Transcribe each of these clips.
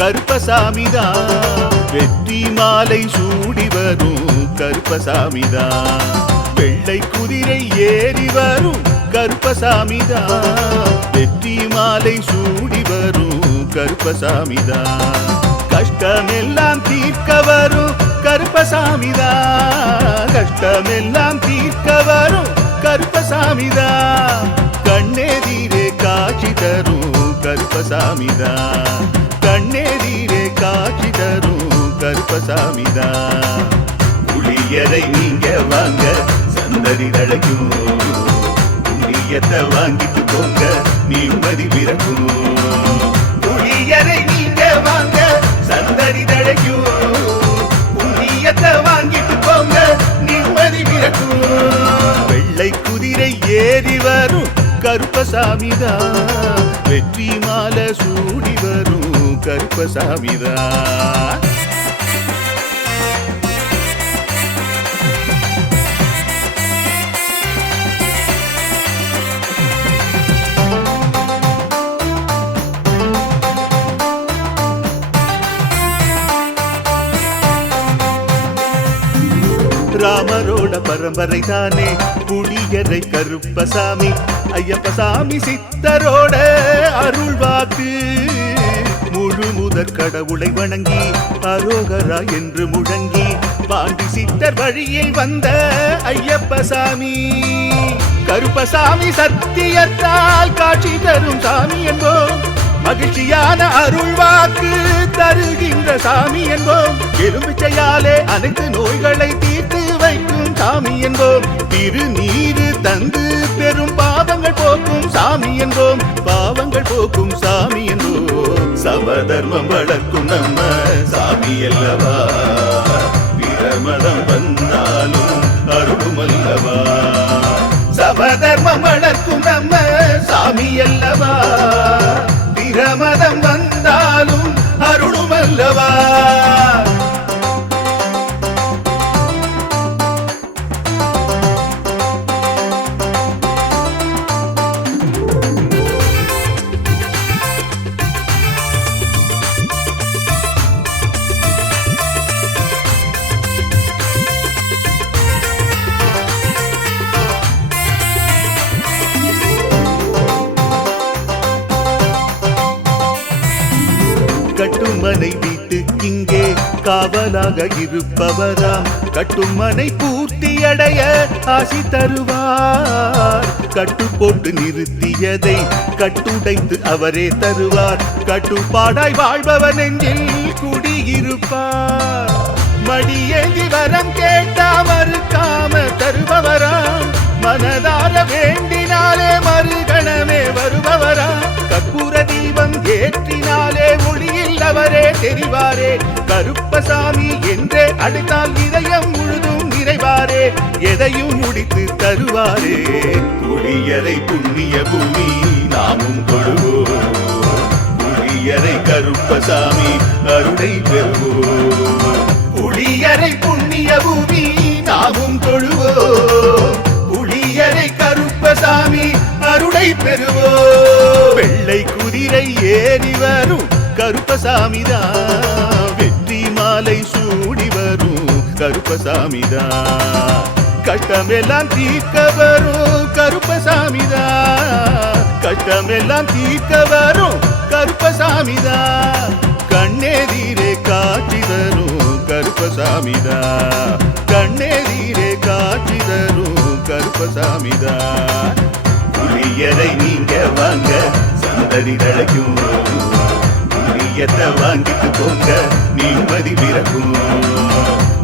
கருப்பசாமிதான். வெற்றி மாலை சூடி வரும் கருப்பசாமிதான். வெள்ளை குதிரை ஏறி வரும் கருப்பசாமிதான். வெற்றி மாலை சூடி வரும் கருப்பசாமிதான். கஷ்டமெல்லாம் தீர்க்க வரும் கருப்பசாமிதான். கஷ்டமெல்லாம் தீர்க்க வரும் கருப்பசாமிதான். கண்ணெதிரே காட்சி தரும் கருப்பசாமிதான். கண்ணெதிரே காட்சி தரும் கருப்பசாமிதான். புளியரை நீங்க வாங்க சந்ததி தழைக்கும். புளியத்தை வாங்கிட்டு போங்க நிம்மதி பிறக்கும். புளியரை நீங்க வாங்க சந்ததி தழைக்கும். புளியத்தை வாங்கிட்டு போங்க நிம்மதி பிறக்கும். வெள்ளை குதிரை ஏறி வரும் கருப்பசாமிதான். வெற்றி மாலை சூடி வரும் கருப்பசாமிதான். ராமரோட பரம்பரை தானே புளியரை கருப்பசாமி. ஐயப்பசாமி சித்தரோட அருள்வாக்கு. முழு முதற் கடவுளை வணங்கி அரோகரா என்று முழங்கி பாண்டி சித்தர் வழியில் வந்த ஐயப்பசாமி. கருப்பசாமி சத்தியத்தால் காட்சி தரும் சாமி என்போம். மகிழ்ச்சியான அருள்வாக்கு தருகின்ற சாமி என்போம். எலும்பிச்சையாலே அனைத்து நோய்களை தீர்த்து வைக்கும் சாமி என்போம். திருநீரு தந்து பெரும் பாவங்கள் போக்கும் சாமி என்போம். பாவங்கள் போக்கும் சாமி என்போம். சமதர்மம் வளர்க்கும் நம்ம சாமி அல்லவா. பிரமதம் வந்தாலும் அருளும் அல்லவா. சமதர்மம் வளர்க்கும் நம்ம சாமி அல்லவா. பிரமதம் வந்தாலும் அருளும் அல்லவா. கட்டுமனை வீட்டுக்கிங்கே காவலாக இருப்பவராம். கட்டுமனை பூர்த்தியடைய ஆசி தருவார். கட்டு போட்டு நிறுத்தியதை கட்டுடைத்து அவரே தருவார். கட்டுப்பாடாய் வாழ்பவர் நெஞ்சில் குடியிருப்பார். மடியேந்தி வரம் கேட்டா மறுக்காம தருபவராம். மனதார வேண்டினாலே மறுகணமே வருபவராம். கற்பூர தீபம் ஏற்றினாலே ஒளியில் அவரே தெரிவாரே. கருப்பசாமி என்றே அழைத்தால் இதயம் முழுதும் நிறைவாரே. எதையும் முடித்து தருவாரே. புளியரை புண்ணிய பூமி நாமும் தொழுவோம். புளியரை கருப்பசாமி அருளை பெறுவோம். புளியரை புண்ணிய பூமி நாமும் தொழுவோம். புளியரை கருப்பசாமி அருளை பெறுவோம். வெள்ளை குதிரை ஏறி வரும் கருப்பசாமிதான். வெற்றி மாலை சூடி வரும் கருப்பசாமிதான். கஷ்டமெல்லாம் தீர்க்க வரும் கருப்பசாமிதான். கஷ்டமெல்லாம் தீர்க்க வரும் கருப்பசாமிதான். கண்ணெதிரே காட்சி தரும் கருப்பசாமிதான். கண்ணெதிரே காட்சி தரும் கருப்பசாமிதான். புளியரை நீங்க வாங்க சந்ததி தழைக்கும். புளியத்தை வாங்கிட்டு போங்க நிம்மதி பிறக்கும்.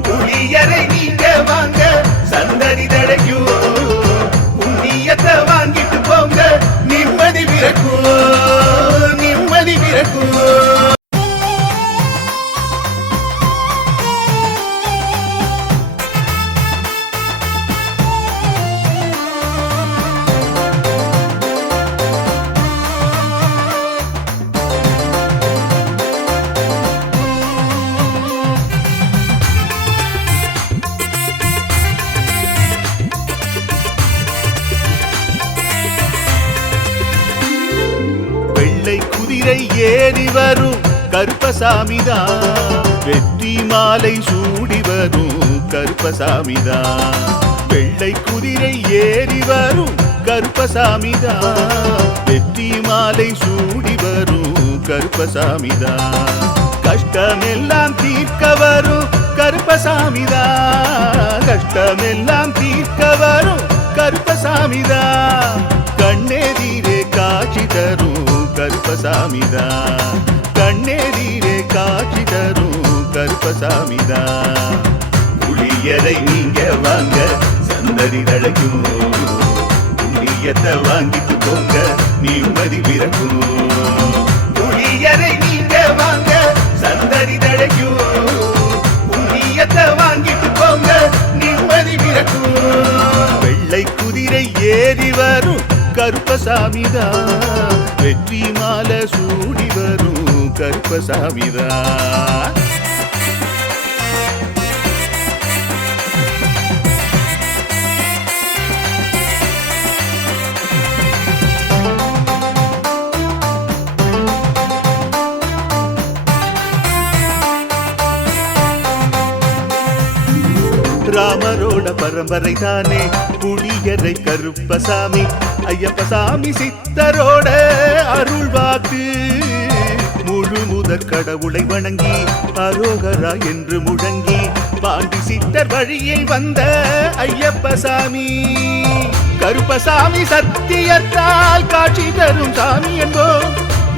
புளியரை நீங்க வாங்க சந்ததி தழைக்கும். புண்ணியத்தை வாங்கிட்டு போங்க நிம்மதி பிறக்கும். நிம்மதி பிறக்கும். ஏறி வரும் கருப்பசாமிதான். வெற்றி மாலை சூடி வரும் கருப்பசாமிதான். வெள்ளை குதிரை ஏறி வரும் கருப்பசாமிதான். வெற்றி மாலை சூடி வரும் கருப்பசாமிதான். கஷ்டமெல்லாம் தீர்க்க வரும் கருப்பசாமிதான். கஷ்டமெல்லாம் தீர்க்க வரும் கருப்பசாமிதான். கண்ணெதிரே காட்சி தரும் கருப்பசாமிதான். கண்ணெதிரே காட்சி தரும் கருப்பசாமிதான். புளியரை நீங்க வாங்க சந்ததி தழைக்கும். புண்ணியத்தை வாங்கிட்டு போங்க நிம்மதி பிறக்கும். புளியரை நீங்க வாங்க சந்ததி தழைக்கும். புண்ணியத்தை வாங்கிட்டு போங்க நிம்மதி பிறக்கும். வெள்ளை குதிரை ஏறி வரும் கருப்பசாமிதான். வெற்றி மாலை சூடி வரும் கருப்பசாமிதான். ராமரோட பரம்பரை தானே புளியரை கருப்பசாமி. ஐயப்பசாமி சித்தரோட அருள்வாக்கு. முழு முதற் கடவுளை வணங்கி அரோகரா என்று முழங்கி பாண்டி சித்தர் வழியை வந்த ஐயப்பசாமி. கருப்பசாமி சத்தியத்தால் காட்சி தரும் சாமி என்போம்.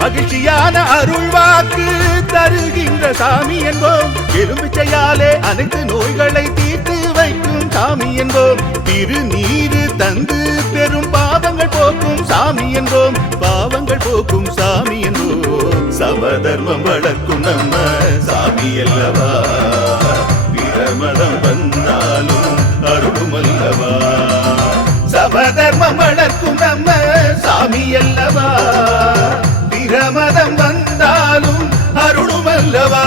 மகிழ்ச்சியான அருள்வாக்கு தருகின்ற சாமி என்போம். எலும்பிச்சையாலே அனைத்து நோய்களை தீர்த்து வைக்கும் சாமி என்போம். திருநீரு தந்து பெரும் பாவங்கள் போக்கும் சாமி என்போம். பாவங்கள் போக்கும் சாமி என்போம். சமதர்மம் வளர்க்கும் நம்ம சாமி அல்லவா. பிரமதம் வந்தாலும் அருளும் அல்லவா. சமதர்மம் வளர்க்கும் நம்ம சாமி அல்லவா. பிரமதம் வந்தாலும் அருளும் அல்லவா.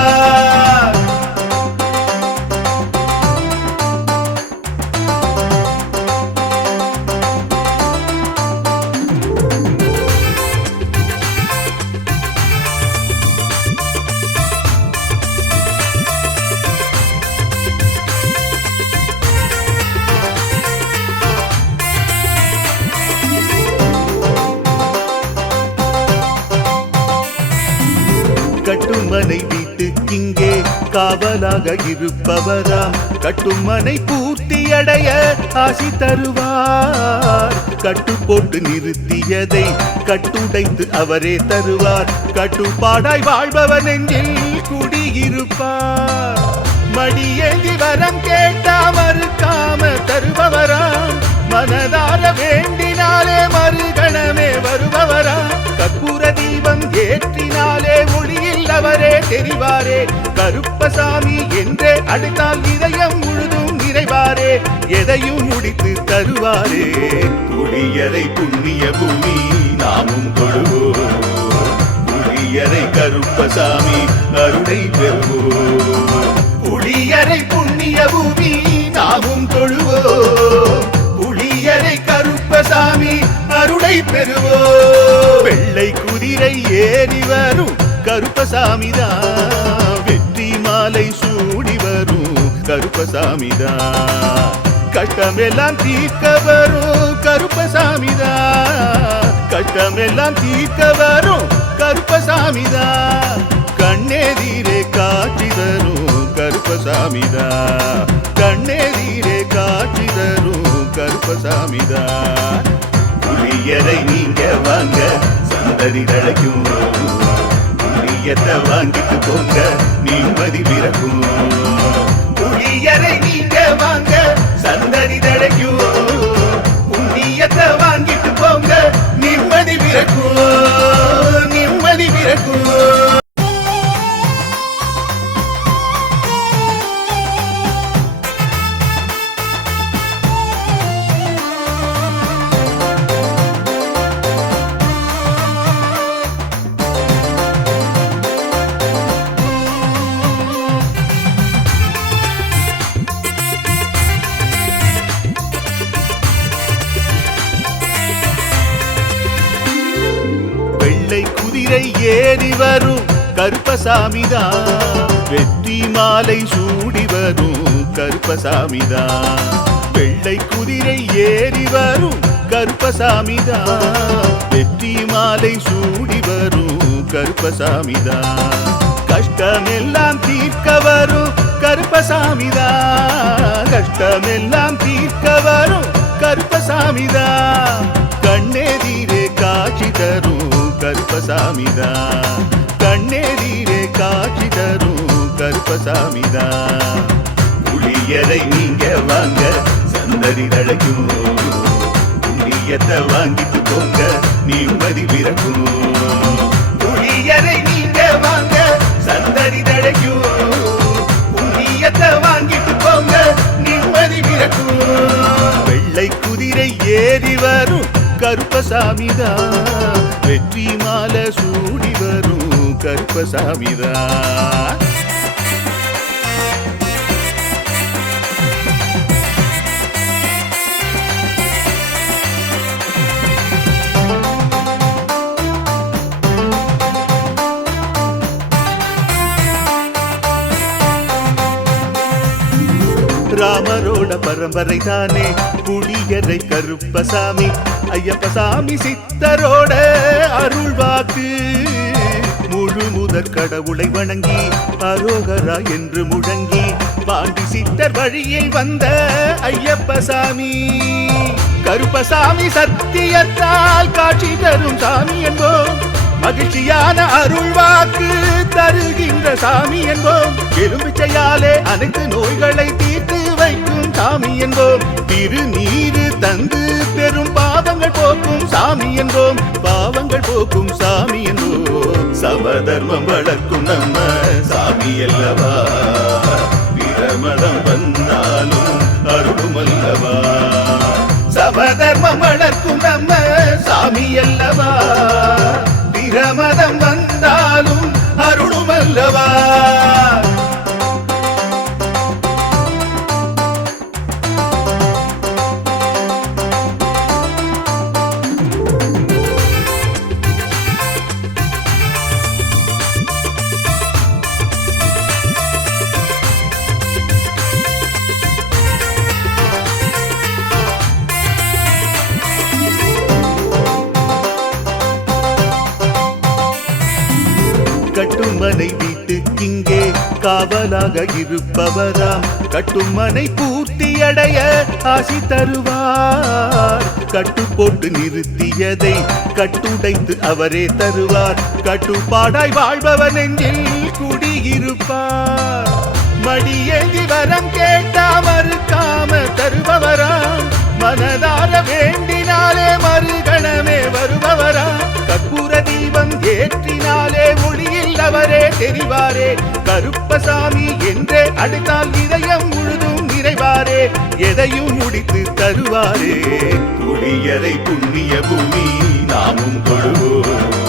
கட்டுமனை வீட்டுக்கிங்கே காவலாக இருப்பவராம். கட்டுமனை பூர்த்தி அடைய ஆசி தருவார். கட்டு போட்டு நிறுத்தியதை கட்டுடைத்து அவரே தருவார். கட்டுப்பாடாய் வாழ்பவன் நெஞ்சில் குடியிருப்பார். மடியேந்தி வரம் கேட்டா மறுக்காம தருபவராம். மனதார வேண்டினாலே மறுகணமே வருபவராம். கற்பூர தீபம் ஏற்றினாலே ஒளியில் அவரே தெரிவாரே. கருப்பசாமி என்றே அழைத்தால் இதயம் முழுதும் நிறைவாரே. எதையும் முடித்து தருவாரே. புளியரை புண்ணிய பூமி நாமும் தொழுவோம். புளியரை கருப்பசாமி அருளை பெறுவோம். புளியரை புண்ணிய பூமி நாமும் தொழுவோம். புளியரை கருப்பசாமி அருளை பெறுவோம். வெள்ளை குதிரை ஏறி வரும் கருப்பசாமிதான். வெற்றி மாலை சூடி வரும் கருப்பசாமிதான். கஷ்டமெல்லாம் தீர்க்க வரும் கருப்பசாமிதான். கஷ்டமெல்லாம் தீர்க்க வரும் கருப்பசாமிதான். கண்ணெதிரே காட்சி தரும் கருப்பசாமிதான். கண்ணெதிரே காட்சி தரும் கருப்பசாமிதான். புளியரை நீங்க வாங்க சந்ததி தழைக்கும். புளியத்தை வாங்கிட்டு போங்க நிம்மதி பிறக்கும். புளியரை நீங்க வாங்க சந்ததி தழைக்கும். புண்ணியத்தை வாங்கிட்டு போங்க நிம்மதி பிறக்கும். நிம்மதி பிறக்கும். ஏறி வரும் கருப்பசாமிதான். வெற்றி மாலை சூடி வரும் கருப்பசாமிதான். வெள்ளை குதிரை ஏறி வரும் கருப்பசாமிதான். வெற்றி மாலை சூடி வரும் கருப்பசாமிதான். கஷ்டமெல்லாம் தீர்க்க வரும் கருப்பசாமிதான். கஷ்டமெல்லாம் தீர்க்க வரும் கருப்பசாமிதான். கண்ணெதிரே காட்சி தரும் கருப்பசாமிதான். கண்ணெதிரே காட்சி தரும் கருப்பசாமிதான். புளியரை நீங்க வாங்க சந்ததி தழைக்கும். புண்ணியத்தை வாங்கிட்டு போங்க நிம்மதி பிறக்கும். புளியரை நீங்க வாங்க சந்ததி தழைக்கும். புண்ணியத்தை வாங்கிட்டு போங்க நிம்மதி பிறக்கும். வெள்ளை குதிரை ஏறி வரும் கருப்பசாமிதான். வெற்றி மாலை சூடி வரும் கருப்பசாமிதான். ராமரோட பரம்பரை தானே புளியரை கருப்பசாமி. ஐயப்பசாமி சித்தரோட அருள்வாக்கு. முழு முதற் கடவுளை வணங்கி அரோகரா என்று முழங்கி பாண்டி சித்தர் வழியில் வந்த ஐயப்பசாமி. கருப்பசாமி சத்தியத்தால் காட்சி தரும் சாமி என்போம். மகிழ்ச்சியான அருள்வாக்கு தருகின்ற சாமி என்போம். எலும்பிச்சையாலே அனைத்து நோய்களை தீர்த்து வைக்கும் சாமி என்போம். திருநீரு தந்து பெரும் பாவங்கள் போக்கும் சாமி என்போம். பாவங்கள் போக்கும் சாமி என்போம். சமதர்மம் வளர்க்கும் நம்ம சாமி அல்லவா. பிரமதம் வந்தாலும் அருளும் அல்லவா. சமதர்மம் வளர்க்கும் நம்ம சாமி அல்லவா. பிரமதம் வந்தாலும் அருளும் அல்லவா. கட்டுமனை வீட்டுக்கிங்கே காவலாக இருப்பவராம். கட்டுமனை பூர்த்தியடைய ஆசி தருவார். கட்டு போட்டு நிறுத்தியதை கட்டுடைத்து அவரே தருவார். கட்டுப்பாடாய் வாழ்பவன் நெஞ்சில் குடியிருப்பார். மடியேந்தி வரம் கேட்டா மறுக்காம தருபவராம். மனதார வேண்டினாலே மறுகணமே வருபவரா. கற்பூர தீபம் ஏற்றினாலே ஒளியில் அவரே தெரிவாரே. கருப்பசாமி என்றே அழைத்தால் இதயம் முழுதும் நிறைவாரே. எதையும் முடித்து தருவாரே. புளியரை புண்ணிய பூமி நாமும் தொழுவோம்.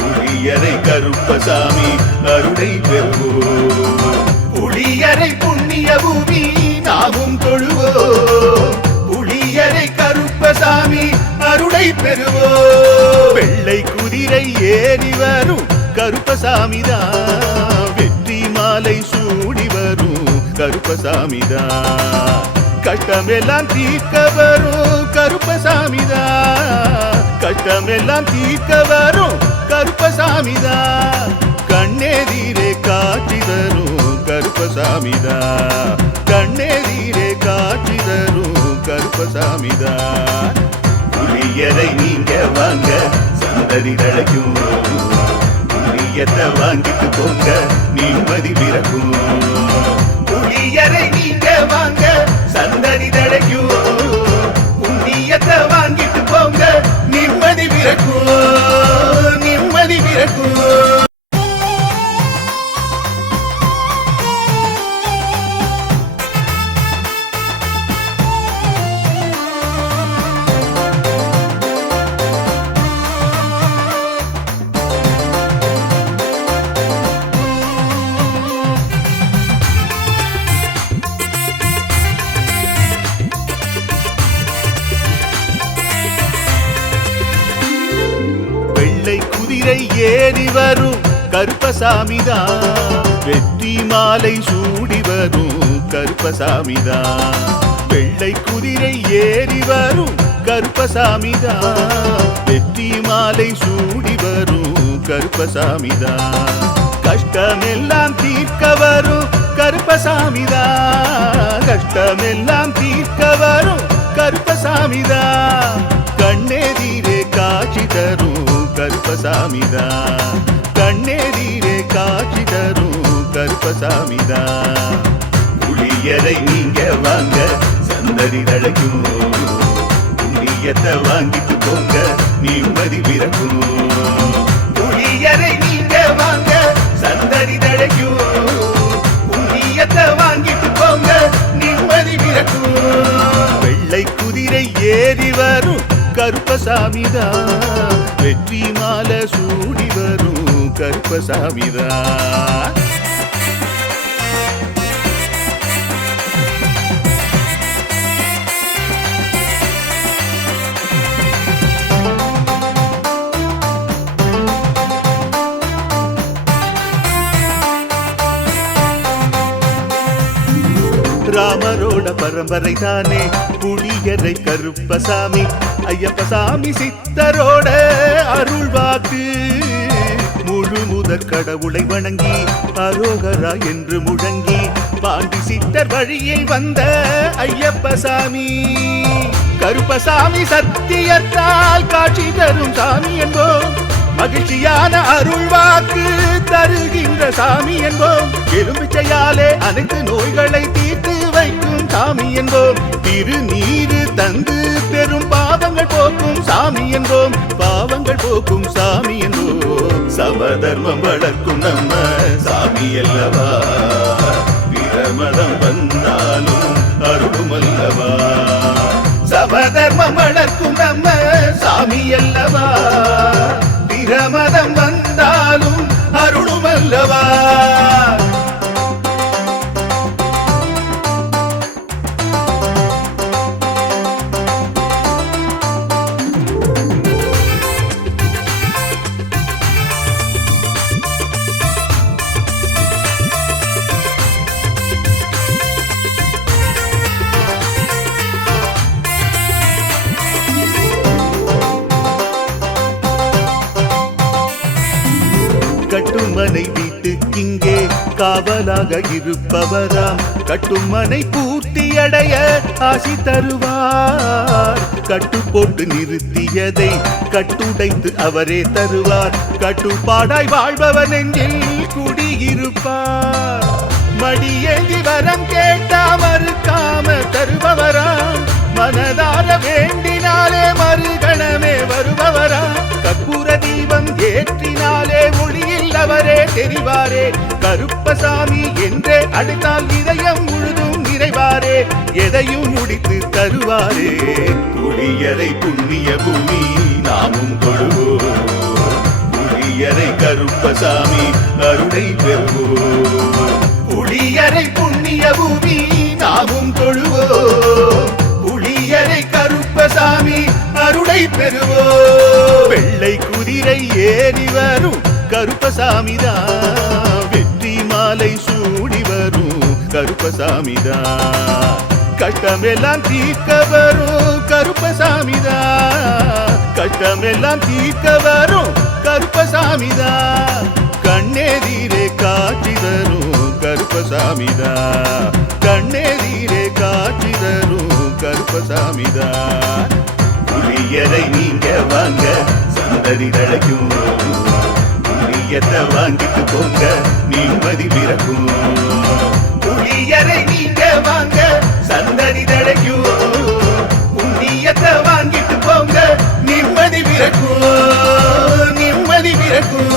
புளியரை கருப்பசாமி அருளை பெறுவோம். புளியரை புண்ணிய பூமி நாமும் தொழுவோம். புளியரை கருப்பசாமி அருளை பெறுவோம். வெள்ளை குதிரை ஏறி வரும் கருப்பசாமிதான். வெற்றி மாலை சூடி வரும் கருப்பசாமிதான். கஷ்டமெல்லாம் தீர்க்க வரும் கருப்பசாமிதான். கஷ்டமெல்லாம் தீர்க்க வரும் கருப்பசாமிதான். கண்ணெதிரே காட்சி தரும் கருப்பசாமிதான். கண்ணெதிரே காட்சி தரும் கருப்பசாமிதான். புளியரை நீங்க வாங்க சந்ததி தழைக்கும். புளியத்தை வாங்கிட்டு போங்க நிம்மதி பிறக்கும். புளியரை நீங்க வாங்க சந்ததி தழைக்கும். புண்ணியத்தை வாங்கிட்டு போங்க நிம்மதி பிறக்கும். நிம்மதி பிறக்கும். ஏறி வரும் கருப்பசாமிதான். வெற்றி மாலை சூடி வரும் கருப்பசாமிதான். வெள்ளை குதிரை ஏறி வரும் கருப்பசாமிதான். வெற்றி மாலை சூடி வரும் கருப்பசாமிதான். கஷ்டமெல்லாம் தீர்க்க வரும் கருப்பசாமிதான். கஷ்டமெல்லாம் தீர்க்க வரும் கருப்பசாமிதான். கண்ணெதிரே காட்சி தரும் கருப்பசாமிதான். கண்ணெதிரே காட்சி தரும் கருப்பசாமிதான். புளியரை நீங்க வாங்க சந்ததி தழைக்கும். புண்ணியத்தை வாங்கிட்டு போங்க நிம்மதி பிறக்கும். புளியரை நீங்க வாங்க சந்ததி தழைக்கும். புண்ணியத்தை வாங்கிட்டு போங்க நிம்மதி பிறக்கும். வெள்ளை குதிரை ஏறி வரும் கருப்பசாமிதான். வெற்றி மாலை சூடி வரும் கருப்பசாமிதான். ராமரோட பரம்பரை தானே புளியரை கருப்பசாமி. ஐயப்பசாமி சித்தரோட அருள் வாக்கு. முழு முதற் கடவுளை வணங்கி அரோகரா என்று முழங்கி பாண்டி சித்தர் வழியில் வந்த ஐயப்பசாமி. கருப்பசாமி சத்தியத்தால் காட்சி தரும் சாமி என்போம். மகிழ்ச்சியான அருள் வாக்கு தருகின்ற சாமி என்போம். எலுமிச்சையாலே அனைத்து நோய்களை தீர்த்து வைக்கும் சாமி என்போம். திருநீரு தந்து பெரும் பாவங்கள் போக்கும் சாமி என்போம். பாவங்கள் போக்கும் சாமி என்போம். சமதர்மம் வளர்க்கும் நம்ம சாமி அல்லவா. பிரமதம் வந்தாலும் அருளும் அல்லவா. சமதர்மம் வளர்க்கும் நம்ம சாமி அல்லவா. பிரமதம் வந்தாலும் அருளும் அல்லவா. கட்டுமனை வீட்டுக்கிங்கே காவலாக இருப்பவராம். கட்டுமனை பூர்த்தியடைய ஆசி தருவார். கட்டு போட்டு நிறுத்தியதை கட்டுடைத்து அவரே தருவார். கட்டுப்பாடாய் வாழ்பவன் நெஞ்சில் குடியிருப்பார். மடியேந்தி வரம் கேட்டா மறுக்காம தருபவராம். மனதார வேண்டினாலே மறுகணமே வருபவராம். கற்பூர தீபம் ஏற்றினாலே ஒளியில் அவரே தெரிவாரே. கருப்பசாமி என்றே அழைத்தால் இதயம் முழுதும் நிறைவாரே. எதையும் முடித்து தருவாரே. புளியரை புண்ணிய பூமி நாமும் தொழுவோம். புளியரை கருப்பசாமி அருளை பெறுவோம். புளியரை புண்ணிய பூமி நாமும் தொழுவோம். புளியரை கருப்பசாமி அருளை பெறுவோம். வெள்ளை குதிரை ஏறி வரும் கருப்பசாமிதான். வெற்றி மாலை சூடி வரும் கருப்பசாமிதான். கஷ்டமெல்லாம் தீர்க்க வரும் கருப்பசாமிதான். கஷ்டமெல்லாம் தீர்க்க வரும் கருப்பசாமிதான். கண்ணெதிரே காட்சி தரும் கருப்பசாமிதான். கண்ணெதிரே காட்சி தரும் கருப்பசாமிதான். புளியரை நீங்க வாங்க சந்ததி தழைக்கும். புளியத்தை வாங்கிட்டு போங்க நிம்மதி பிறக்கும். புளியரை நீங்க வாங்க சந்ததி தழைக்கும். புண்ணியத்தை வாங்கிட்டு போங்க நிம்மதி பிறக்கும். நிம்மதி பிறக்கும்.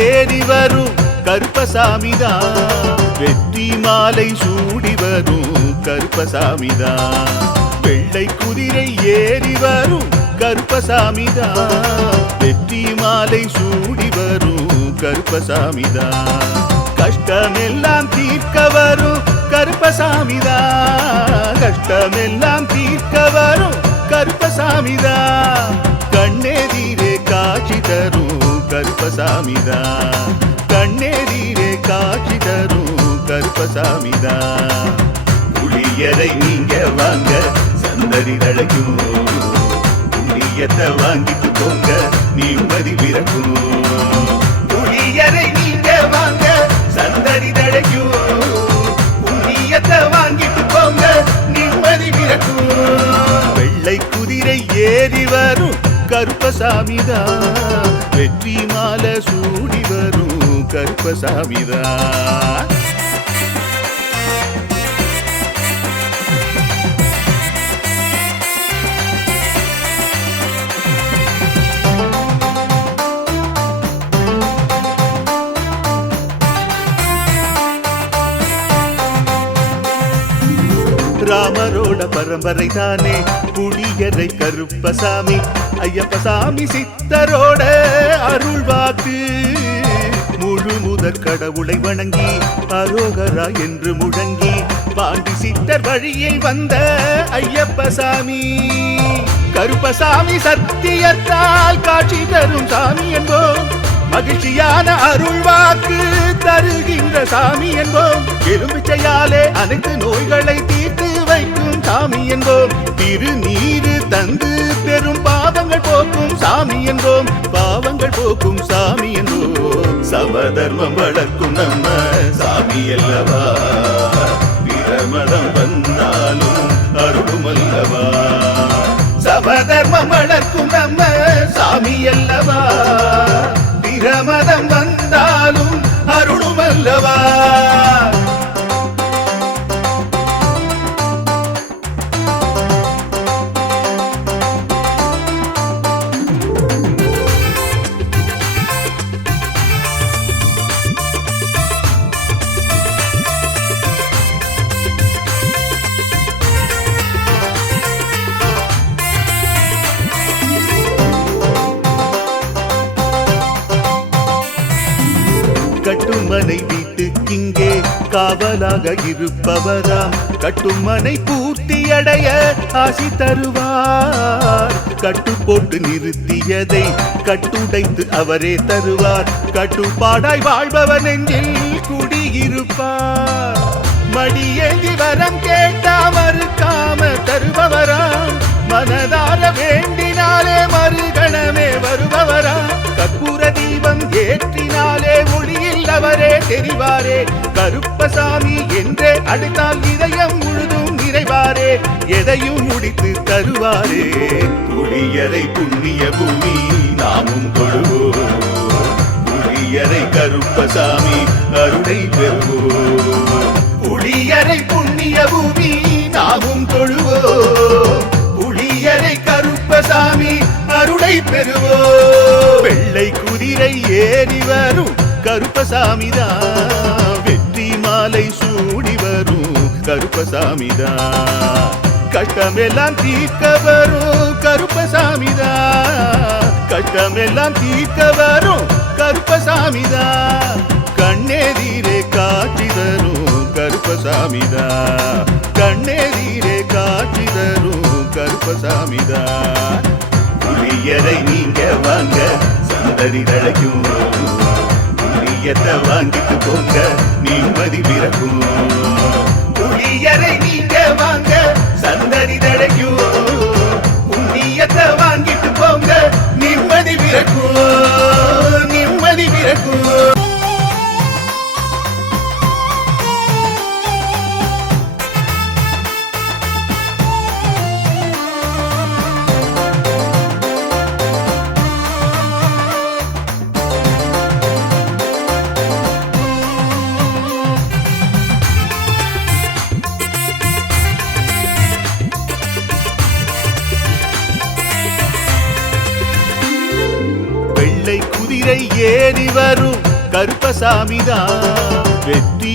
ஏறி வரும் கருப்பசாமிதான். வெற்றி மாலை சூடி வரும் கருப்பசாமிதான். வெள்ளை குதிரை ஏறி வரும் கருப்பசாமிதான். வெற்றி மாலை சூடி வரும் கருப்பசாமிதான். கஷ்டமெல்லாம் தீர்க்க வரும் கருப்பசாமிதான். கஷ்டமெல்லாம் தீர்க்க வரும் கருப்பசாமிதான். கண்ணெதிரே காட்சி தரும் கருப்பசாமிதான். கண்ணெதிரே காட்சி தரும் கருப்பசாமிதான். புளியரை நீங்க வாங்க சந்ததி தழைக்கும். புண்ணியத்தை வாங்கிட்டு போங்க நிம்மதி பிறக்கும். புளியரை நீங்க வாங்க சந்ததி தழைக்கும். புண்ணியத்தை வாங்கிட்டு போங்க நிம்மதி பிறக்கும். வெள்ளை குதிரை ஏறி வரும் கருப்பசாமிதான். வெற்றி மாலை சூடி வரும் கருப்பசாமிதான். ராமரோட பரம்பரை தானே புளியரை கருப்பசாமி. ஐயப்பசாமி சித்தரோட அருள் வாக்கு. முழு முதற் கடவுளை வணங்கி அரோகரா என்று முழங்கி பாண்டி சித்தர் வழியில் வந்த ஐயப்பசாமி. கருப்பசாமி சத்தியத்தால் காட்சி தரும் சாமி என்போம். மகிழ்ச்சியான அருள் வாக்கு தருகின்ற சாமி என்போம். எலுமிச்சையாலே அனைத்து நோய்களை தீர்த்து வைக்கும் சாமி என்போம். திருநீரு தந்து பெரும் பாவங்கள் போக்கும் சாமி என்போம். பாவங்கள் போக்கும் சாமி என்போம். சமதர்மம் வளர்க்கும் நம்ம சாமி அல்லவா. பிரமதம் வந்தாலும் அருளும் அல்லவா. சமதர்மம் வளர்க்கும் நம்ம சாமி அல்லவா. பிரமதம் வந்தாலும் அருளும் அல்லவா. கட்டுமனை வீட்டுக்கிங்கே காவலாக இருப்பவராம். கட்டுமனை பூர்த்தியடைய ஆசி தருவார். கட்டு போட்டு நிறுத்தியதை கட்டுடைத்து அவரே தருவார். கட்டுப்பாடாய் வாழ்பவன் நெஞ்சில் குடியிருப்பார். மடியேந்தி வரம் கேட்டா மறுக்காம தருபவராம். மனதார வேண்டினாலே மறுகணமே வருபவராம். கற்பூர தீபம் ஏற்றினாலே ஒளியில் அவரே தெரிவாரே. கருப்பசாமி என்றே அழைத்தால் இதயம் முழுதும் நிறைவாரே. எதையும் முடித்து தருவாரே. புளியரை புண்ணிய பூமி நாமும் தொழுவோம். புளியரை கருப்பசாமி அருளை பெறுவோம். புளியரை புண்ணிய பூமி நாமும் தொழுவோம். புளியரை கருப்பசாமி அருளை பெறுவோம். வெள்ளை குதிரை ஏறி வரும் கருப்பசாமிதான். வெற்றி மாலை சூடி வரும் கருப்பசாமிதான். கஷ்டமெல்லாம் தீர்க்க வரும் கருப்பசாமிதான். கஷ்டமெல்லாம் தீர்க்க வரும் கருப்பசாமிதான். கண்ணெதிரே காட்சி தரும் கருப்பசாமிதான். கண்ணெதிரே காட்சி தரும் கருப்பசாமிதான். புளியரை நீங்க வாங்க சந்ததி தழைக்கும். புளியத்தை வாங்கிட்டு போங்க நிம்மதி பிறக்கும். புளியரை நீங்க வாங்க சந்ததி தழைக்கும். புண்ணியத்தை வாங்கிட்டு போங்க நிம்மதி பிறக்கும். நிம்மதி பிறக்கும். குதிரை ஏறி வரும் கருப்பசாமிதான் வெற்றி